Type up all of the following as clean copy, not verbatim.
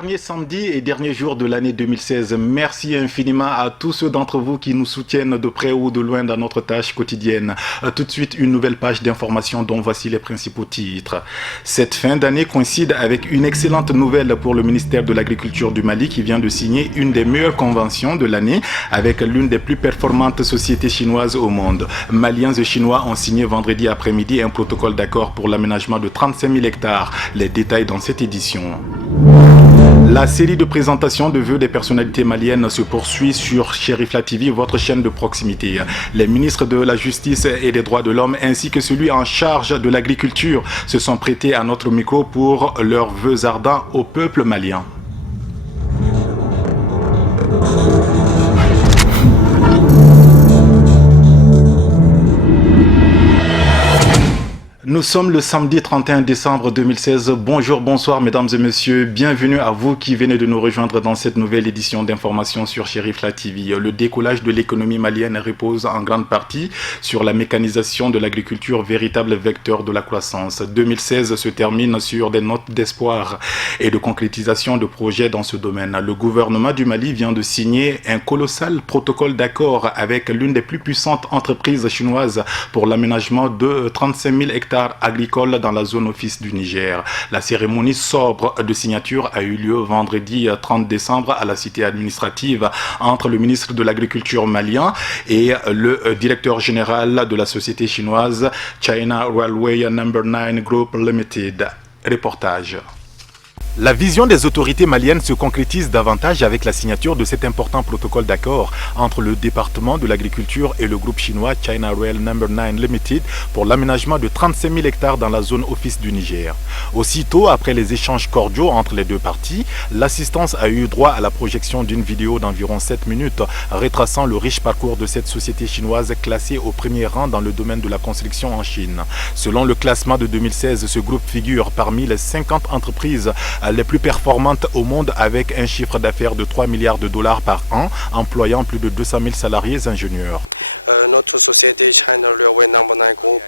Dernier samedi et dernier jour de l'année 2016. Merci infiniment à tous ceux d'entre vous qui nous soutiennent de près ou de loin dans notre tâche quotidienne. Tout de suite, une nouvelle page d'information dont voici les principaux titres. Cette fin d'année coïncide avec une excellente nouvelle pour le ministère de l'Agriculture du Mali qui vient de signer une des meilleures conventions de l'année avec l'une des plus performantes sociétés chinoises au monde. Maliens et Chinois ont signé vendredi après-midi un protocole d'accord pour l'aménagement de 35 000 hectares. Les détails dans cette édition. La série de présentations de vœux des personnalités maliennes se poursuit sur Cherifla TV, votre chaîne de proximité. Les ministres de la Justice et des Droits de l'Homme ainsi que celui en charge de l'agriculture se sont prêtés à notre micro pour leurs vœux ardents au peuple malien. Nous sommes le samedi 31 décembre 2016. Bonjour, bonsoir mesdames et messieurs. Bienvenue à vous qui venez de nous rejoindre dans cette nouvelle édition d'information sur Cherifla TV. Le décollage de l'économie malienne repose en grande partie sur la mécanisation de l'agriculture, véritable vecteur de la croissance. 2016 se termine sur des notes d'espoir et de concrétisation de projets dans ce domaine. Le gouvernement du Mali vient de signer un colossal protocole d'accord avec l'une des plus puissantes entreprises chinoises pour l'aménagement de 35 000 hectares agricole dans la zone office du Niger. La cérémonie sobre de signature a eu lieu vendredi 30 décembre à la cité administrative entre le ministre de l'Agriculture malien et le directeur général de la société chinoise China Railway No. 9 Group Limited. Reportage. La vision des autorités maliennes se concrétise davantage avec la signature de cet important protocole d'accord entre le département de l'agriculture et le groupe chinois China Rail No. 9 Limited pour l'aménagement de 35 000 hectares dans la zone office du Niger. Aussitôt après les échanges cordiaux entre les deux parties, l'assistance a eu droit à la projection d'une vidéo d'environ 7 minutes retraçant le riche parcours de cette société chinoise classée au premier rang dans le domaine de la construction en Chine. Selon le classement de 2016, ce groupe figure parmi les 50 entreprises les plus performantes au monde avec un chiffre d'affaires de 3 milliards de dollars par an, employant plus de 200 000 salariés ingénieurs. Notre société China Railway No. 9 Group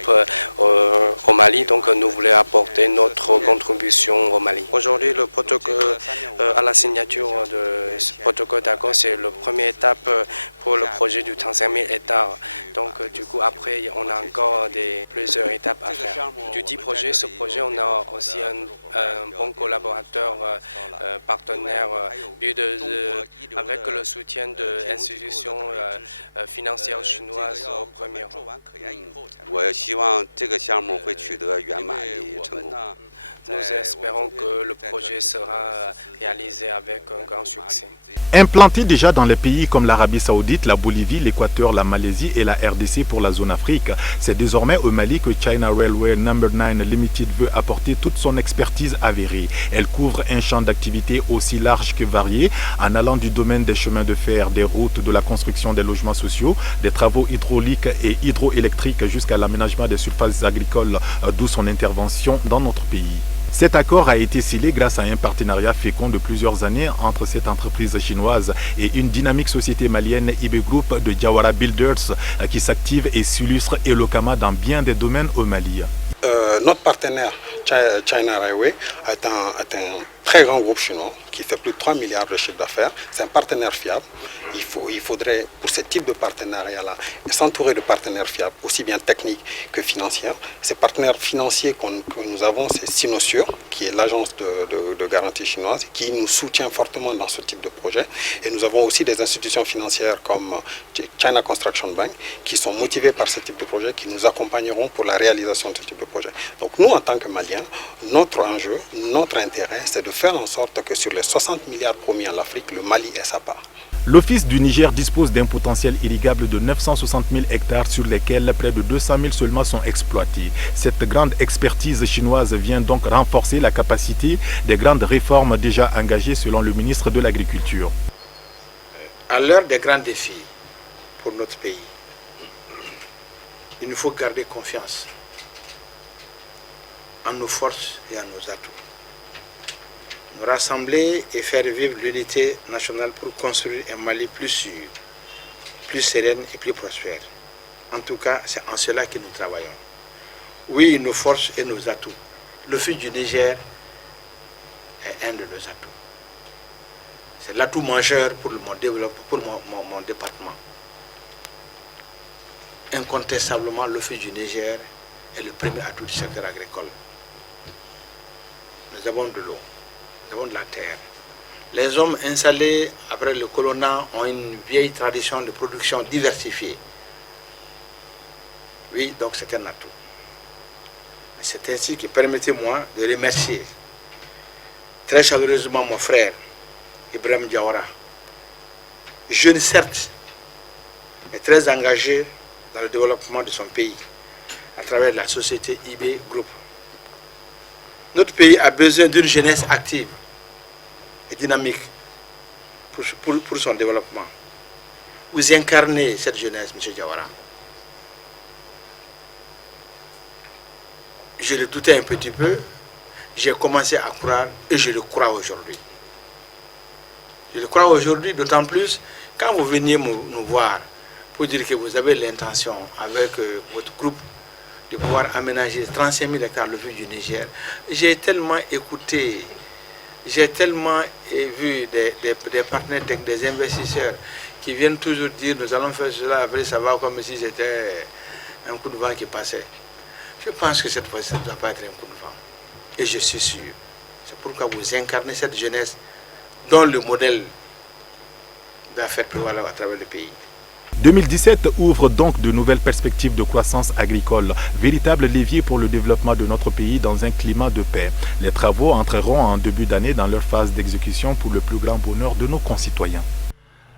au Mali, donc nous voulons apporter notre contribution au Mali. Aujourd'hui, le protocole à la signature de ce protocole d'accord, c'est la première étape pour le projet du 35 000 hectares. Donc du coup, après, on a encore plusieurs étapes à faire. Du dit projet, ce projet, on a aussi un bon collaborateur, partenaire, avec le soutien de institutions financières chinoises au premier rang. Nous espérons que le projet sera réalisé avec un grand succès. Implanté déjà dans les pays comme l'Arabie Saoudite, la Bolivie, l'Équateur, la Malaisie et la RDC pour la zone Afrique, c'est désormais au Mali que China Railway No. 9 Limited veut apporter toute son expertise avérée. Elle couvre un champ d'activité aussi large que varié, en allant du domaine des chemins de fer, des routes, de la construction des logements sociaux, des travaux hydrauliques et hydroélectriques jusqu'à l'aménagement des surfaces agricoles, d'où son intervention dans notre pays. Cet accord a été scellé grâce à un partenariat fécond de plusieurs années entre cette entreprise chinoise et une dynamique société malienne IB Group de Jawara Builders qui s'active et s'illustre éloquemment dans bien des domaines au Mali. Notre partenaire China Railway est un très grand groupe chinois qui fait plus de 3 milliards de chiffre d'affaires. C'est un partenaire fiable. Il faudrait, pour ce type de partenariat-là, s'entourer de partenaires fiables, aussi bien techniques que financiers. Ces partenaires financiers que nous avons, c'est Sinosure, qui est l'agence de garantie chinoise, qui nous soutient fortement dans ce type de projet. Et nous avons aussi des institutions financières comme China Construction Bank, qui sont motivées par ce type de projet, qui nous accompagneront pour la réalisation de ce type de projet. Donc nous, en tant que Maliens, notre enjeu, notre intérêt, c'est de faire en sorte que sur les 60 milliards promis à l'Afrique, le Mali ait sa part. L'Office du Niger dispose d'un potentiel irrigable de 960 000 hectares sur lesquels près de 200 000 seulement sont exploités. Cette grande expertise chinoise vient donc renforcer la capacité des grandes réformes déjà engagées selon le ministre de l'Agriculture. À l'heure des grands défis pour notre pays, il nous faut garder confiance en nos forces et en nos atouts. Nous rassembler et faire vivre l'unité nationale pour construire un Mali plus sûr, plus serein et plus prospère. En tout cas, c'est en cela que nous travaillons. Oui, nos forces et nos atouts. Le fils du Niger est un de nos atouts. C'est l'atout majeur pour mon développement, pour mon département. Incontestablement, l'Office du Niger est le premier atout du secteur agricole. Nous avons de l'eau, nous avons de la terre. Les hommes installés après le colonat ont une vieille tradition de production diversifiée. Oui, donc c'est un atout. C'est ainsi que permettez-moi de remercier très chaleureusement mon frère Ibrahim Diawara, jeune certes, mais très engagé dans le développement de son pays à travers la société IB Group. Notre pays a besoin d'une jeunesse active et dynamique pour son développement. Vous incarnez cette jeunesse, M. Diawara. Je le doutais un petit peu, j'ai commencé à croire et je le crois aujourd'hui. Je le crois aujourd'hui, d'autant plus quand vous veniez nous voir pour dire que vous avez l'intention avec votre groupe de pouvoir aménager 35 000 hectares le vu du Niger. J'ai tellement écouté, j'ai tellement vu des partenaires, des investisseurs qui viennent toujours dire nous allons faire cela, après ça va comme si c'était un coup de vent qui passait. Je pense que cette fois-ci, ça ne doit pas être un coup de vent. Et je suis sûr. C'est pourquoi vous incarnez cette jeunesse dont le modèle va faire prévaloir à travers le pays. 2017 ouvre donc de nouvelles perspectives de croissance agricole, véritable levier pour le développement de notre pays dans un climat de paix. Les travaux entreront en début d'année dans leur phase d'exécution pour le plus grand bonheur de nos concitoyens.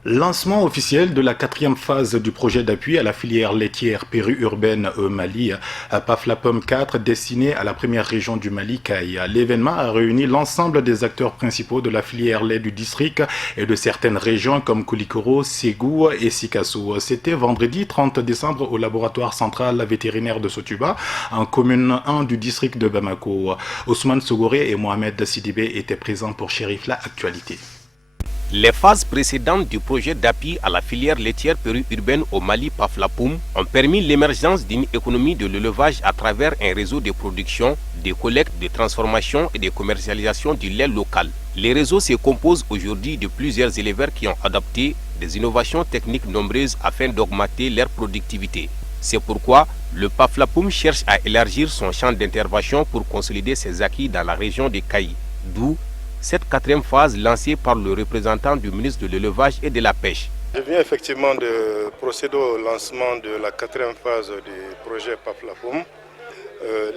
Lancement officiel de la 4e phase du projet d'appui à la filière laitière périurbaine Mali, PAFLAPOM 4, destiné à la première région du Mali, Kaï. L'événement a réuni l'ensemble des acteurs principaux de la filière lait du district et de certaines régions comme Koulikoro, Ségou et Sikasso. C'était vendredi 30 décembre au laboratoire central vétérinaire de Sotuba, en commune 1 du district de Bamako. Ousmane Sogoré et Mohamed Sidibé étaient présents pour Chérif la Actualité. Les phases précédentes du projet d'appui à la filière laitière périurbaine au Mali PAFLAPOM ont permis l'émergence d'une économie de l'élevage à travers un réseau de production, de collecte, de transformation et de commercialisation du lait local. Les réseaux se composent aujourd'hui de plusieurs éleveurs qui ont adopté des innovations techniques nombreuses afin d'augmenter leur productivité. C'est pourquoi le PAFLAPOM cherche à élargir son champ d'intervention pour consolider ses acquis dans la région de Kaï, d'où cette 4e phase lancée par le représentant du ministre de l'Élevage et de la Pêche. Je viens effectivement de procéder au lancement de la 4e phase du projet PAFLAPOM.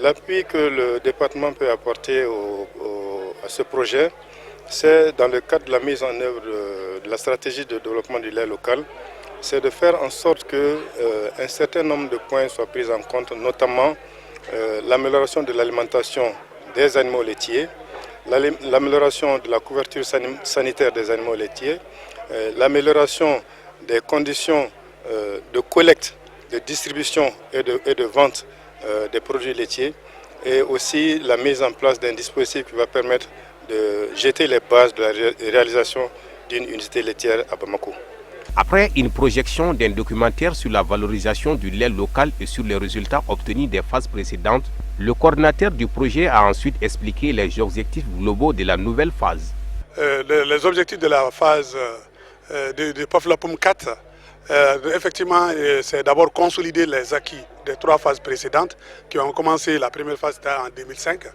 L'appui que le département peut apporter à ce projet, c'est dans le cadre de la mise en œuvre de la stratégie de développement du lait local, c'est de faire en sorte qu'un certain nombre de points soient pris en compte, notamment l'amélioration de l'alimentation des animaux laitiers, l'amélioration de la couverture sanitaire des animaux laitiers, l'amélioration des conditions de collecte, de distribution et de vente des produits laitiers, et aussi la mise en place d'un dispositif qui va permettre de jeter les bases de la réalisation d'une unité laitière à Bamako. Après une projection d'un documentaire sur la valorisation du lait local et sur les résultats obtenus des phases précédentes, le coordinateur du projet a ensuite expliqué les objectifs globaux de la nouvelle phase. Les objectifs de la phase de PAFLAPOM 4, effectivement, c'est d'abord consolider les acquis des 3 phases précédentes qui ont commencé. La première phase en 2005,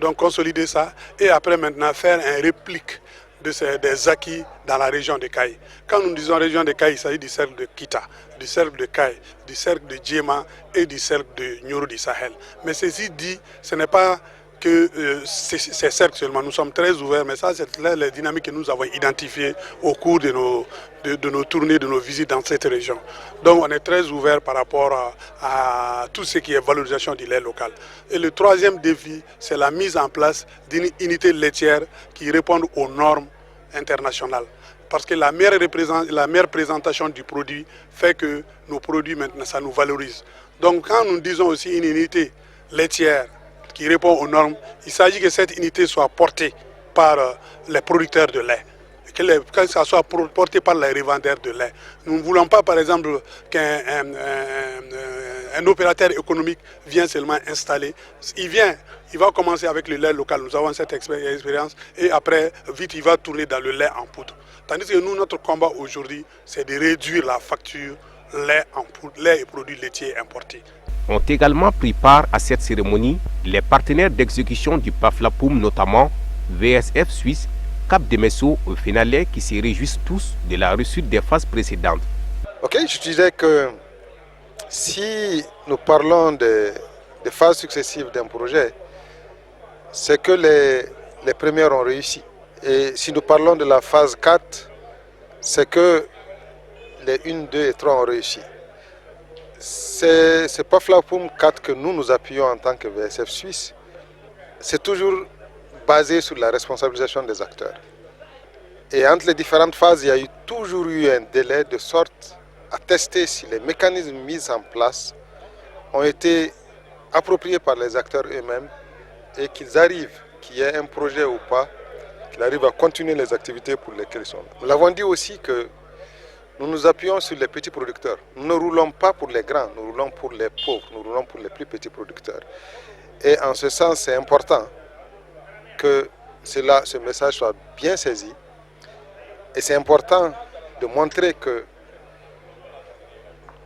donc consolider ça et après maintenant faire un réplique des acquis dans la région de Kaï. Quand nous disons région de Kaï, il s'agit du cercle de Kita, du cercle de Kaï, du cercle de Djema et du cercle de Nyoro du Sahel. Mais ceci dit, ce n'est pas que ces cercles seulement. Nous sommes très ouverts, mais ça, c'est les dynamiques que nous avons identifiées au cours de nos tournées, de nos visites dans cette région. Donc, on est très ouverts par rapport à tout ce qui est valorisation du lait local. Et le 3e défi, c'est la mise en place d'une unité laitière qui réponde aux normes internationales. Parce que la meilleure présentation du produit fait que nos produits, maintenant, ça nous valorise. Donc, quand nous disons aussi une unité laitière qui répond aux normes, il s'agit que cette unité soit portée par les producteurs de lait, que ça soit porté par les revendeurs de lait. Nous ne voulons pas, par exemple, qu'un opérateur économique vienne seulement installer. Il va commencer avec le lait local. Nous avons cette expérience et après, vite, il va tourner dans le lait en poudre. Tandis que nous, notre combat aujourd'hui, c'est de réduire la facture lait et produits laitiers importés. Ont également pris part à cette cérémonie les partenaires d'exécution du PAFLAPOUM, notamment VSF Suisse, Cap de Messo au Finalais, qui se réjouissent tous de la réussite des phases précédentes. Ok, je disais que si nous parlons des phases successives d'un projet, c'est que les premières ont réussi. Et si nous parlons de la phase 4, c'est que les 1, 2 et 3 ont réussi. C'est PAFLAPOUM 4 que nous appuyons en tant que VSF Suisse. C'est toujours basé sur la responsabilisation des acteurs. Et entre les différentes phases, il y a toujours eu un délai de sorte à tester si les mécanismes mis en place ont été appropriés par les acteurs eux-mêmes et qu'ils arrivent, qu'il y ait un projet ou pas, qu'ils arrivent à continuer les activités pour lesquelles ils sont là. Nous l'avons dit aussi que nous nous appuyons sur les petits producteurs. Nous ne roulons pas pour les grands, nous roulons pour les pauvres, nous roulons pour les plus petits producteurs. Et en ce sens, c'est important que ce message soit bien saisi. Et c'est important de montrer que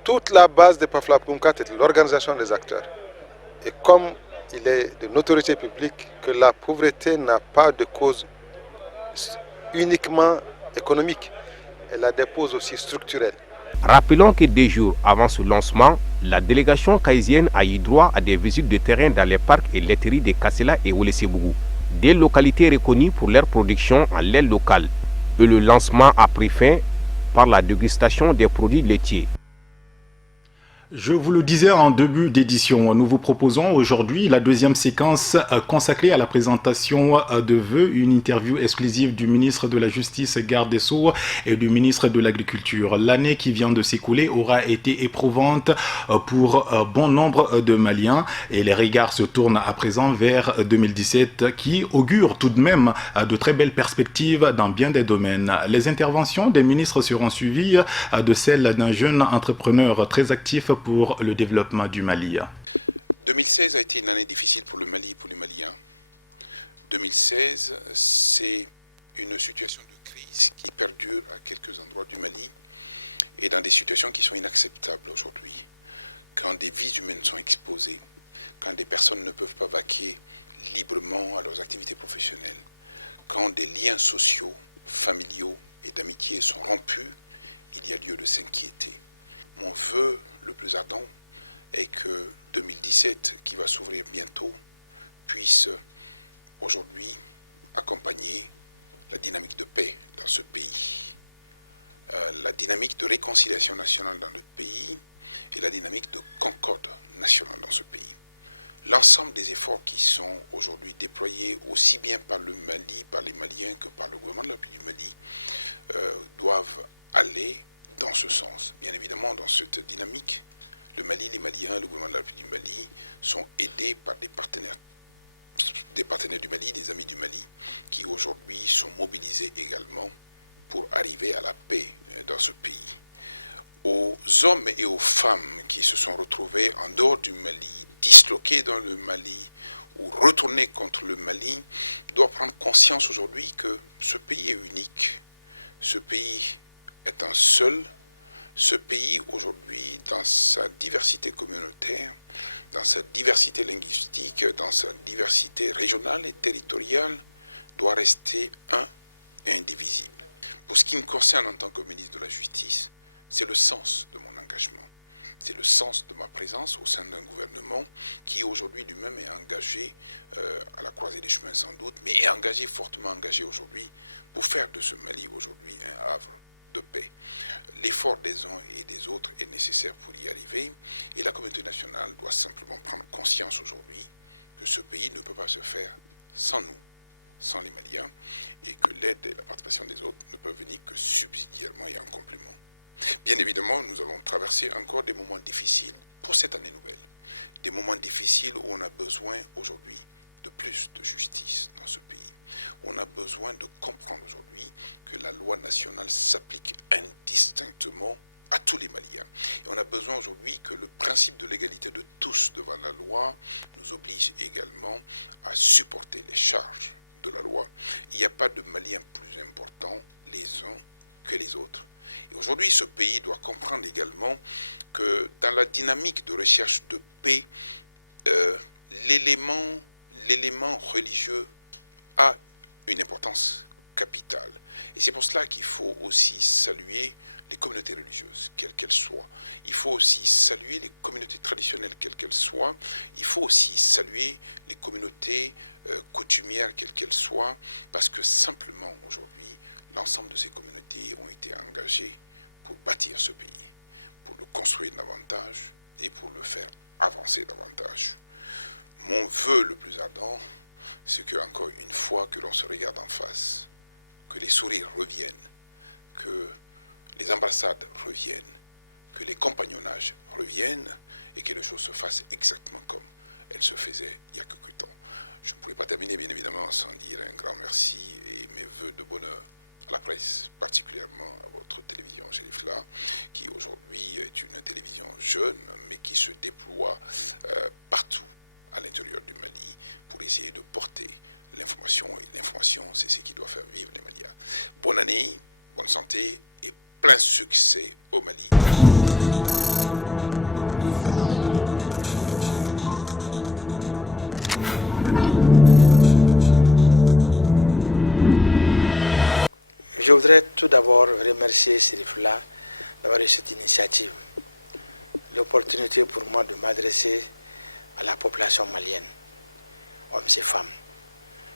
toute la base de PAFLAPOUM 4 est l'organisation des acteurs. Et comme il est de notoriété publique que la pauvreté n'a pas de cause uniquement économique, elle a des causes aussi structurelles. Rappelons que 2 jours avant ce lancement, la délégation kaïsienne a eu droit à des visites de terrain dans les parcs et laiteries de Kassela et Ouelessebougou, des localités reconnues pour leur production en lait local. Et le lancement a pris fin par la dégustation des produits laitiers. Je vous le disais en début d'édition, nous vous proposons aujourd'hui la deuxième séquence consacrée à la présentation de vœux, une interview exclusive du ministre de la Justice, garde des Sceaux, et du ministre de l'Agriculture. L'année qui vient de s'écouler aura été éprouvante pour bon nombre de Maliens et les regards se tournent à présent vers 2017 qui augure tout de même de très belles perspectives dans bien des domaines. Les interventions des ministres seront suivies de celles d'un jeune entrepreneur très actif pour le développement du Mali. 2016 a été une année difficile pour le Mali et pour les Maliens. 2016, c'est une situation qui perdure à quelques endroits du Mali et dans des situations qui sont inacceptables aujourd'hui. Quand des vies humaines sont exposées, quand des personnes ne peuvent pas vaquer librement à leurs activités professionnelles, quand des liens sociaux, familiaux et d'amitié sont rompus, il y a lieu de s'inquiéter. Mon vœu le plus ardent est que 2017, qui va s'ouvrir bientôt, puisse aujourd'hui accompagner la dynamique de paix dans ce pays, la dynamique de réconciliation nationale dans le pays et la dynamique de concorde nationale dans ce pays. L'ensemble des efforts qui sont aujourd'hui déployés aussi bien par le Mali, par les Maliens que par le gouvernement de la République du Mali doivent aller dans ce sens. Bien évidemment, dans cette dynamique, le Mali, les Maliens, le gouvernement de la République du Mali sont aidés par des partenaires du Mali, des amis du Mali, qui aujourd'hui sont mobilisés également pour arriver à la paix dans ce pays. Aux hommes et aux femmes qui se sont retrouvés en dehors du Mali, disloqués dans le Mali ou retournés contre le Mali, doivent prendre conscience aujourd'hui que ce pays est unique. Ce pays est un seul. Ce pays aujourd'hui, dans sa diversité communautaire, dans sa diversité linguistique, dans sa diversité régionale et territoriale, doit rester un et indivisible. Pour ce qui me concerne en tant que ministre de la Justice, c'est le sens de mon engagement. C'est le sens de ma présence au sein d'un gouvernement qui aujourd'hui lui-même est engagé à la croisée des chemins sans doute, mais est engagé, fortement engagé aujourd'hui pour faire de ce Mali aujourd'hui un havre de paix. L'effort des uns et des autres est nécessaire pour y arriver et la communauté nationale doit simplement prendre conscience aujourd'hui que ce pays ne peut pas se faire sans nous, sans les Maliens, et que l'aide et la participation des autres ne peuvent venir que subsidiairement et en complément. Bien évidemment, nous allons traverser encore des moments difficiles pour cette année nouvelle. Des moments difficiles où on a besoin aujourd'hui de plus de justice dans ce pays. On a besoin de comprendre aujourd'hui que la loi nationale s'applique indistinctement à tous les Maliens. Et on a besoin aujourd'hui que le principe de l'égalité de tous devant la loi nous oblige également à supporter les charges de la loi. Il n'y a pas de Maliens plus importants les uns que les autres. Et aujourd'hui, ce pays doit comprendre également que dans la dynamique de recherche de paix, l'élément religieux a une importance capitale. Et c'est pour cela qu'il faut aussi saluer les communautés religieuses, quelles qu'elles soient. Il faut aussi saluer les communautés traditionnelles, quelles qu'elles soient. Il faut aussi saluer les communautés coutumières, quelles qu'elles soient, parce que simplement aujourd'hui, l'ensemble de ces communautés ont été engagées pour bâtir ce pays, pour le construire davantage et pour le faire avancer davantage. Mon vœu le plus ardent, c'est que, encore une fois, que l'on se regarde en face, que les sourires reviennent, que les ambassades reviennent, que les compagnonnages reviennent et que les choses se fassent exactement comme elles se faisaient il y a quelques temps. Je ne pourrais pas terminer, bien évidemment, sans dire un grand merci et mes vœux de bonheur à la presse, particulièrement à votre télévision Chérifla, qui aujourd'hui est une télévision jeune, mais qui se déploie partout à l'intérieur du Mali pour essayer de porter l'information. Et l'information, c'est ce qui doit faire vivre les Maliens. Bonne année, bonne santé et plein succès au Mali. Je voudrais tout d'abord remercier Chérifla d'avoir eu cette initiative. L'opportunité pour moi de m'adresser à la population malienne, hommes et femmes.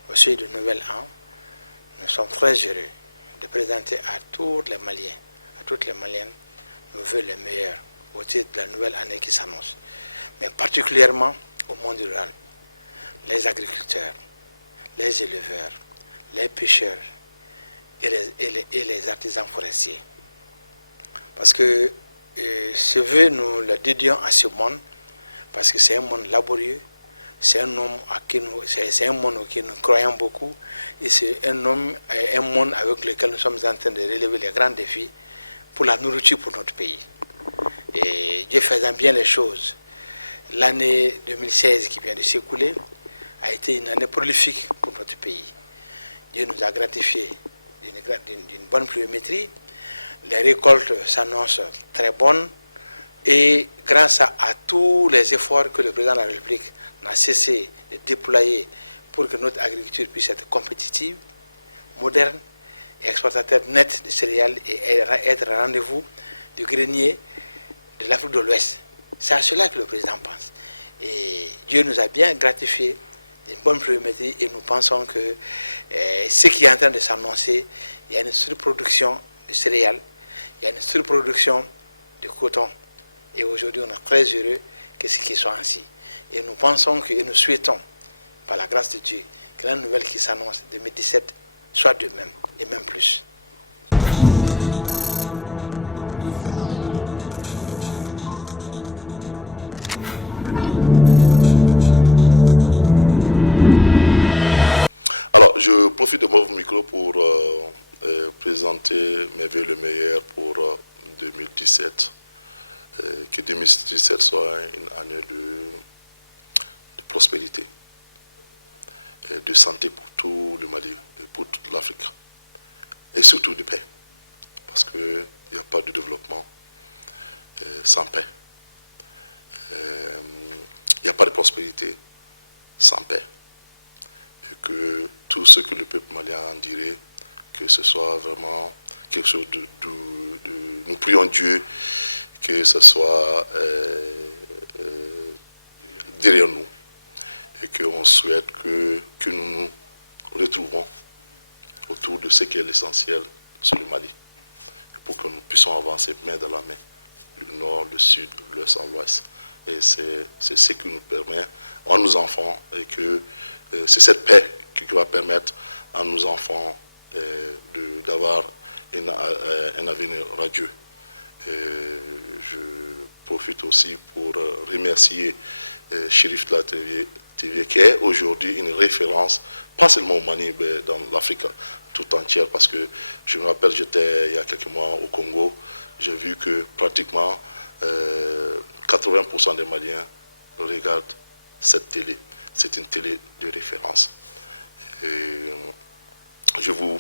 Au sujet du nouvel an, nous sommes très heureux de présenter à tous les Maliens, à toutes les Maliennes, nos vœux les meilleurs au titre de la nouvelle année qui s'annonce. Mais particulièrement au monde rural, les agriculteurs, les éleveurs, les pêcheurs et les artisans forestiers. Parce que ce vœu, nous le dédions à ce monde, parce que c'est un monde laborieux, c'est un monde auquel nous croyons beaucoup, et c'est un monde avec lequel nous sommes en train de relever les grands défis pour la nourriture pour notre pays. Et Dieu faisant bien les choses, l'année 2016 qui vient de s'écouler a été une année prolifique pour notre pays. Dieu nous a gratifiés d'une bonne pluviométrie, les récoltes s'annoncent très bonnes, et grâce à tous les efforts que le président de la République n'a cessé de déployer pour que notre agriculture puisse être compétitive, moderne et exportateur net de céréales et être un rendez-vous du grenier de l'Afrique de l'Ouest. C'est à cela que le président pense. Et Dieu nous a bien gratifié d'une bonne pluviométrie et nous pensons que ce qui est en train de s'annoncer, il y a une surproduction de céréales, il y a une surproduction de coton. Et aujourd'hui, on est très heureux que ce qui soit ainsi. Et nous pensons et nous souhaitons, par la grâce de Dieu, que la nouvelle qui s'annonce 2017 soit de même, et même plus. Alors, je profite de mon micro pour présenter mes vœux le meilleur pour 2017. Que 2017 soit une année de prospérité, et de santé pour tout le Mali et pour toute l'Afrique. Et surtout de paix. Parce qu'il n'y a pas de développement sans paix. Il n'y a pas de prospérité sans paix. Et que tout ce que le peuple malien en dirait, que ce soit vraiment quelque chose de nous prions Dieu, que ce soit derrière nous et qu'on souhaite que nous nous retrouvons autour de ce qui est l'essentiel sur le Mali pour que nous puissions avancer main dans la main, le nord, le sud, l'ouest en l'ouest. Et c'est ce qui nous permet à nos enfants et que c'est cette paix qui va permettre à nos enfants d'avoir un avenir radieux. Je profite aussi pour remercier Chérifla TV qui est aujourd'hui une référence, pas seulement au Mali, mais dans l'Afrique tout entière, parce que je me rappelle, j'étais il y a quelques mois au Congo, j'ai vu que pratiquement 80% des Maliens regardent cette télé. C'est une télé de référence. Et je vous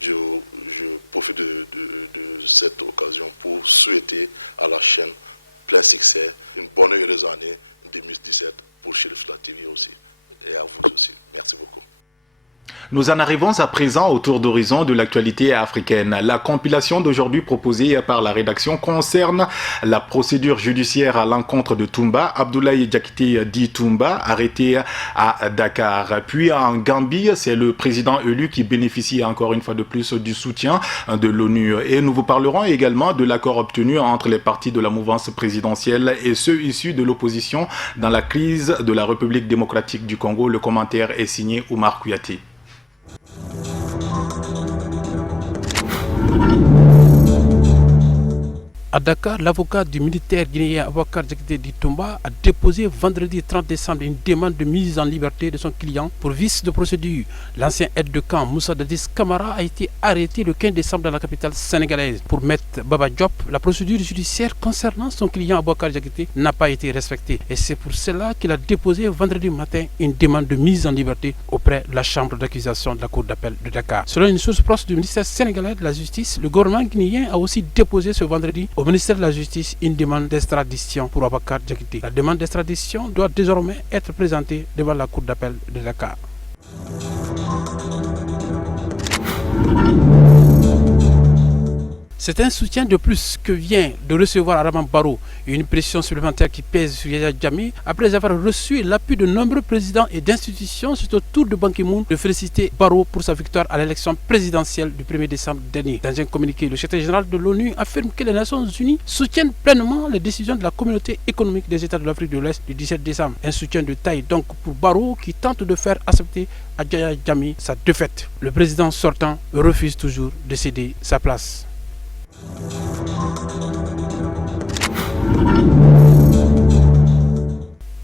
Je profite de cette occasion pour souhaiter à la chaîne plein succès, une bonne et heureuse année 2017 pour Chérif La TV aussi et à vous aussi. Merci beaucoup. Nous en arrivons à présent au tour d'horizon de l'actualité africaine. La compilation d'aujourd'hui proposée par la rédaction concerne la procédure judiciaire à l'encontre de Toumba, Abdoulaye Diakité dit Toumba, arrêté à Dakar. Puis en Gambie, c'est le président élu qui bénéficie encore une fois de plus du soutien de l'ONU. Et nous vous parlerons également de l'accord obtenu entre les partis de la mouvance présidentielle et ceux issus de l'opposition dans la crise de la République démocratique du Congo. Le commentaire est signé Oumar Kouyaté. À Dakar, l'avocat du militaire guinéen Aboubacar Diakité dit Toumba a déposé vendredi 30 décembre une demande de mise en liberté de son client pour vice de procédure. L'ancien aide de camp Moussa Dadis Camara a été arrêté le 15 décembre dans la capitale sénégalaise. Pour Maître Baba Diop, la procédure judiciaire concernant son client Aboubacar Diakité n'a pas été respectée. Et c'est pour cela qu'il a déposé vendredi matin une demande de mise en liberté auprès de la chambre d'accusation de la cour d'appel de Dakar. Selon une source proche du ministère sénégalais de la Justice, le gouvernement guinéen a aussi déposé ce vendredi au ministère de la Justice une demande d'extradition pour Aboubacar Diakité. La demande d'extradition doit désormais être présentée devant la cour d'appel de Dakar. C'est un soutien de plus que vient de recevoir Adama Barrow, une pression supplémentaire qui pèse sur Yahya Jammeh après avoir reçu l'appui de nombreux présidents et d'institutions, surtout autour de Ban Ki-moon, de féliciter Barrow pour sa victoire à l'élection présidentielle du 1er décembre dernier. Dans un communiqué, le secrétaire général de l'ONU affirme que les Nations Unies soutiennent pleinement les décisions de la communauté économique des États de l'Afrique de l'Ouest du 17 décembre. Un soutien de taille donc pour Barrow qui tente de faire accepter à Yahya Jammeh sa défaite. Le président sortant refuse toujours de céder sa place.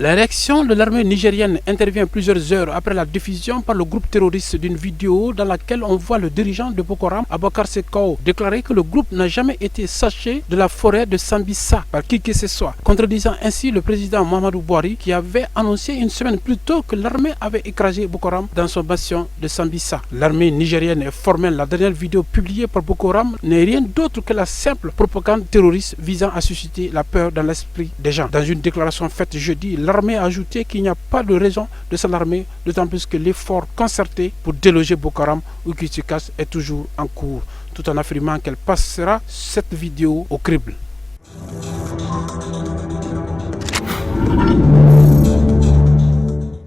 La réaction de l'armée nigérienne intervient plusieurs heures après la diffusion par le groupe terroriste d'une vidéo dans laquelle on voit le dirigeant de Boko Haram, Abubakar Sekao, déclarer que le groupe n'a jamais été saché de la forêt de Sambisa par qui que ce soit, contredisant ainsi le président Muhammadu Buhari qui avait annoncé une semaine plus tôt que l'armée avait écrasé Boko Haram dans son bastion de Sambisa. L'armée nigérienne est formelle. La dernière vidéo publiée par Boko Haram n'est rien d'autre que la simple propagande terroriste visant à susciter la peur dans l'esprit des gens. Dans une déclaration faite jeudi, l'armée a ajouté qu'il n'y a pas de raison de s'alarmer, d'autant plus que l'effort concerté pour déloger Boko Haram ou qu'il se casse est toujours en cours, tout en affirmant qu'elle passera cette vidéo au crible.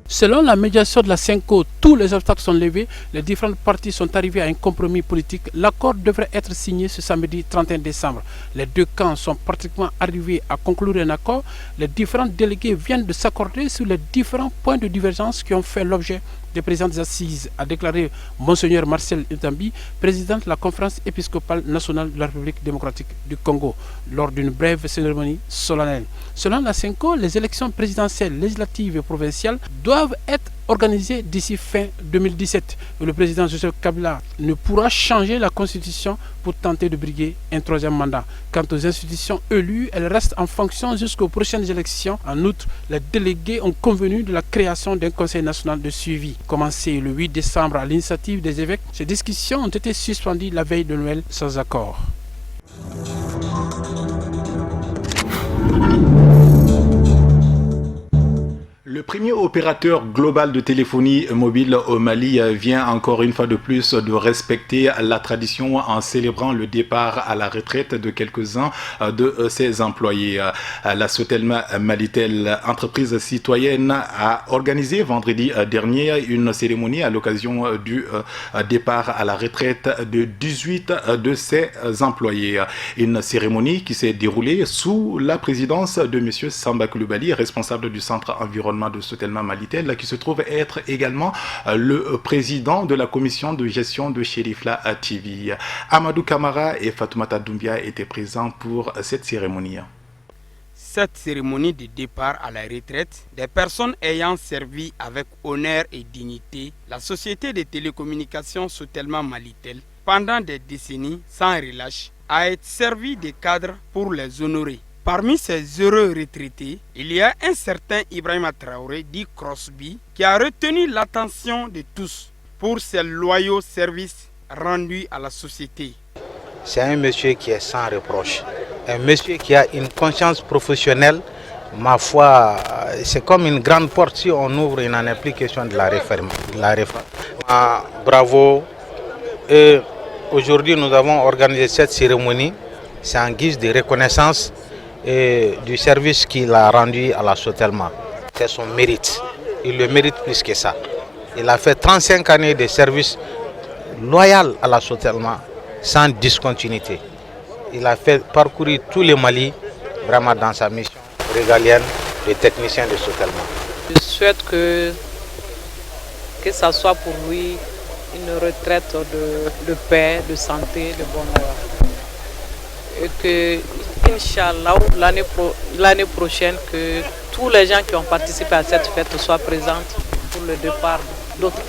Selon la médiation de la CENCO, tous les obstacles sont levés, les différentes parties sont arrivées à un compromis politique. L'accord devrait être signé ce samedi 31 décembre. Les deux camps sont pratiquement arrivés à conclure un accord. Les différents délégués viennent de s'accorder sur les différents points de divergence qui ont fait l'objet des présidents des assises, a déclaré Monseigneur Marcel Ntambi, président de la conférence épiscopale nationale de la République démocratique du Congo, lors d'une brève cérémonie solennelle. Selon la CENCO, les élections présidentielles, législatives et provinciales doivent être organisées d'ici fin 2017. Et le président Joseph Kabila ne pourra changer la constitution pour tenter de briguer un troisième mandat. Quant aux institutions élues, elles restent en fonction jusqu'aux prochaines élections. En outre, les délégués ont convenu de la création d'un conseil national de suivi. Commencé le 8 décembre à l'initiative des évêques, ces discussions ont été suspendues la veille de Noël sans accord. Le premier opérateur global de téléphonie mobile au Mali vient encore une fois de plus de respecter la tradition en célébrant le départ à la retraite de quelques-uns de ses employés. La Sotelma Malitel, entreprise citoyenne, a organisé vendredi dernier une cérémonie à l'occasion du départ à la retraite de 18 de ses employés. Une cérémonie qui s'est déroulée sous la présidence de M. Samba Coulibaly, responsable du centre environnement de Sotelma Malitel, qui se trouve être également le président de la commission de gestion de Chérif La TV. Amadou Kamara et Fatoumata Doumbia étaient présents pour cette cérémonie. Cette cérémonie de départ à la retraite des personnes ayant servi avec honneur et dignité la société de télécommunications Sotelma Malitel pendant des décennies sans relâche a été servi de cadre pour les honorer. Parmi ces heureux retraités, il y a un certain Ibrahima Traoré, dit Crosby, qui a retenu l'attention de tous pour ses loyaux services rendu à la société. C'est un monsieur qui est sans reproche, un monsieur qui a une conscience professionnelle. Ma foi, c'est comme une grande porte si on ouvre, il n'en est plus question de la réforme. Bravo. Et aujourd'hui, nous avons organisé cette cérémonie. C'est en guise de reconnaissance du service qu'il a rendu à la Sotelma. C'est son mérite. Il le mérite plus que ça. Il a fait 35 années de service loyal à la Sotelma, sans discontinuité. Il a fait parcourir tous les Mali, vraiment dans sa mission régalienne de technicien de Sotelma. Je souhaite que ça soit pour lui une retraite de paix, de santé, de bonheur. Et que, Inch'Allah, l'année prochaine, que tous les gens qui ont participé à cette fête soient présents pour le départ d'autres.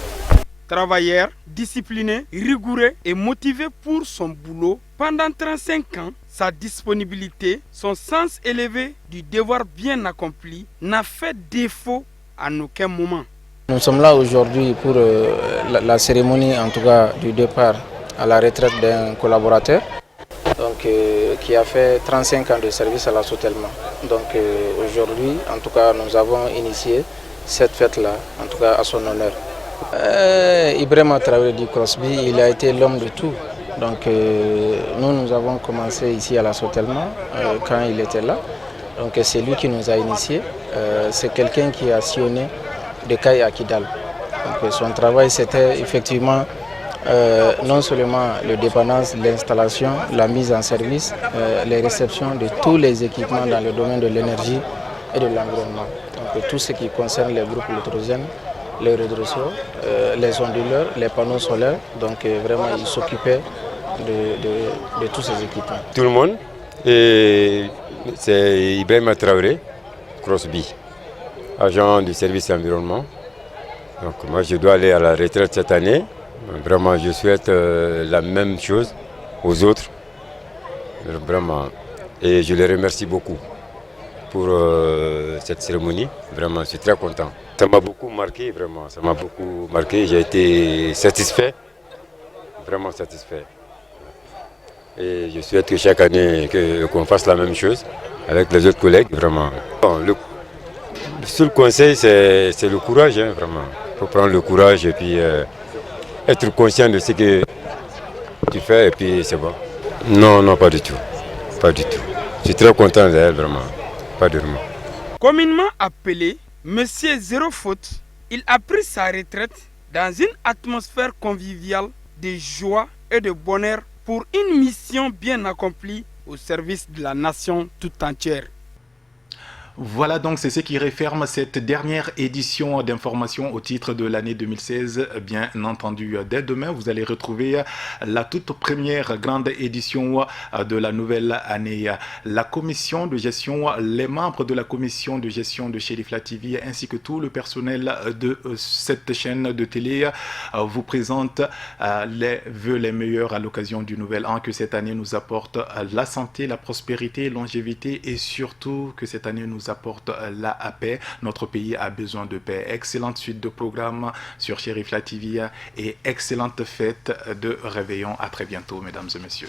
Travailleur, discipliné, rigoureux et motivé pour son boulot, pendant 35 ans, sa disponibilité, son sens élevé du devoir bien accompli n'a fait défaut à aucun moment. Nous sommes là aujourd'hui pour la cérémonie, en tout cas, du départ à la retraite d'un collaborateur donc, qui a fait 35 ans de service à la Sotelma. Donc aujourd'hui, en tout cas, nous avons initié cette fête-là, en tout cas à son honneur. Ibrahima Traoré du Crosby, il a été l'homme de tout. Donc nous avons commencé ici à la Sotelma quand il était là. Donc c'est lui qui nous a initiés. C'est quelqu'un qui a sillonné de Caille à Kidal. Donc, son travail c'était effectivement non seulement le dépannage, l'installation, la mise en service, les réceptions de tous les équipements dans le domaine de l'énergie et de l'environnement. Donc tout ce qui concerne les groupes électrogènes, les redresseurs, les onduleurs, les panneaux solaires. Donc vraiment il s'occupait de tous ces équipements. Tout le monde, c'est Ibrahima Traoré, Crosby, agent du service environnement. Donc moi je dois aller à la retraite cette année. Vraiment je souhaite la même chose aux autres. Vraiment. Et je les remercie beaucoup pour cette cérémonie. Vraiment je suis très content. Ça m'a beaucoup marqué, vraiment. Ça m'a beaucoup marqué. J'ai été satisfait. Vraiment satisfait. Et je souhaite que chaque année qu'on fasse la même chose avec les autres collègues. Vraiment. Bon, le seul conseil c'est le courage, hein, vraiment. Il faut prendre le courage et puis être conscient de ce que tu fais et puis c'est bon. Non, non, pas du tout. Pas du tout. Je suis très content d'elle, vraiment. Pas de remords. Communément appelé Monsieur Zéro Faute, il a pris sa retraite dans une atmosphère conviviale de joie et de bonheur pour une mission bien accomplie au service de la nation tout entière. Voilà donc, c'est ce qui referme cette dernière édition d'information au titre de l'année 2016. Bien entendu, dès demain, vous allez retrouver la toute première grande édition de la nouvelle année. La commission de gestion, les membres de la commission de gestion de Cherifla TV ainsi que tout le personnel de cette chaîne de télé vous présente les vœux les meilleurs à l'occasion du nouvel an. Que cette année nous apporte la santé, la prospérité, la longévité et surtout que cette année nous apporte la paix. Notre pays a besoin de paix. Excellente suite de programmes sur Cherifla TV et excellente fête de réveillon. À très bientôt, mesdames et messieurs.